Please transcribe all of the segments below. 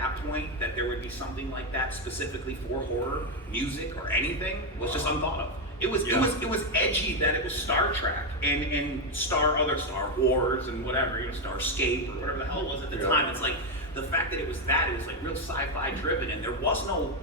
that point that there would be something like that specifically for horror, music, or anything was just unthought of. It was edgy that it was Star Trek and other Star Wars and whatever, Starscape or whatever the hell it was at the time. It's like the fact that it was like real sci-fi driven, and there was no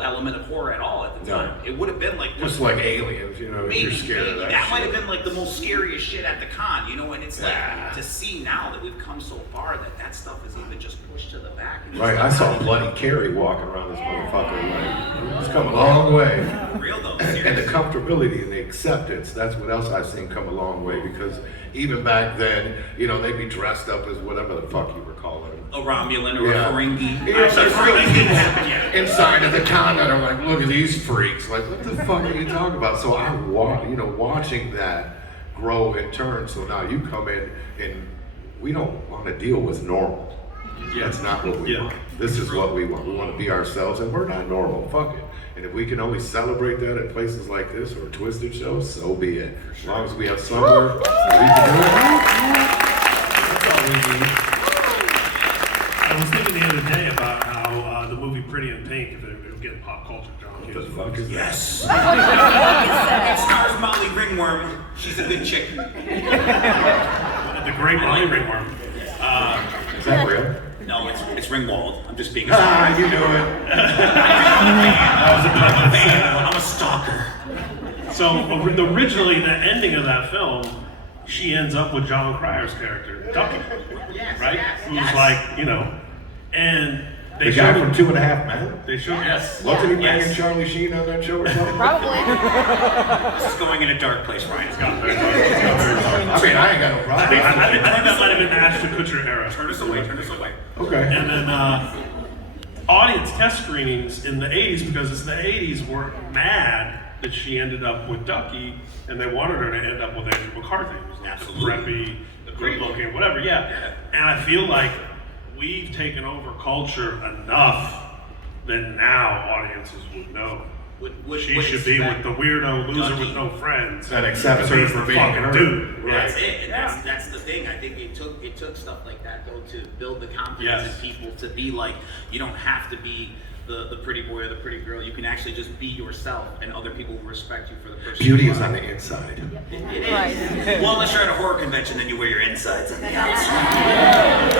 element of horror at all at the time. It would have been like just like Aliens, maybe, you're scared of that. That might have been like the most scariest shit at the con, and it's like to see now that we've come so far that stuff is even just pushed to the back. Right, I saw Bloody Carrie walking around this motherfucker. Like, it's come a long way. Real though, and the comfortability and the acceptance, that's what else I've seen come a long way, because even back then, they'd be dressed up as whatever the fuck you were calling them. A Romulan or a Ferengi. Ferengi didn't happen yet. Inside of the con that are like, look at these freaks. Like, what the fuck are you talking about? So I'm watching that grow and turn. So now you come in and we don't want to deal with normal. That's not what we want. This is what we want. We want to be ourselves, and we're not normal. Fuck it. And if we can only celebrate that at places like this or Twisted shows, so be it. As long as we have somewhere we can do it, that's all we need. I was thinking the other day about how the movie Pretty in Pink, if it would get pop culture, John Hughes. What the fuck is yes. It stars Molly Ringworm. She's a good chick. The great Molly Ringworm. Is that real? No, it's Ringwald. I'm just being. You knew it. I'm a stalker. So originally, the ending of that film, she ends up with John Cryer's character, Ducky, right? Who's like, and the guy from 2.5 Men? They showed Wasn't he banging Charlie Sheen on that show or something? Probably. This is going in a dark place, Ryan. It's got very dark. I mean, I ain't got no problem. I think that might have been the Ashton Kutcher era. Turn us away. Okay. And then audience test screenings in the 80s, because it's the 80s, were mad that she ended up with Ducky, and they wanted her to end up with Andrew McCarthy. It was like Absolutely. the preppy, great looking, whatever, yeah. And I feel like we've taken over culture enough that now audiences would know. She should be with the weirdo loser Ducky. with no friends. That accepts her for being fucking her. dude. Right. That's it, and that's the thing. I think it took stuff like that though to build the confidence in people to be like, you don't have to be the pretty boy or the pretty girl. You can actually just be yourself, and other people will respect you for the person. Beauty you is are. on the inside. It is. Right. Well, unless you're at a horror convention, then you wear your insides on the outside.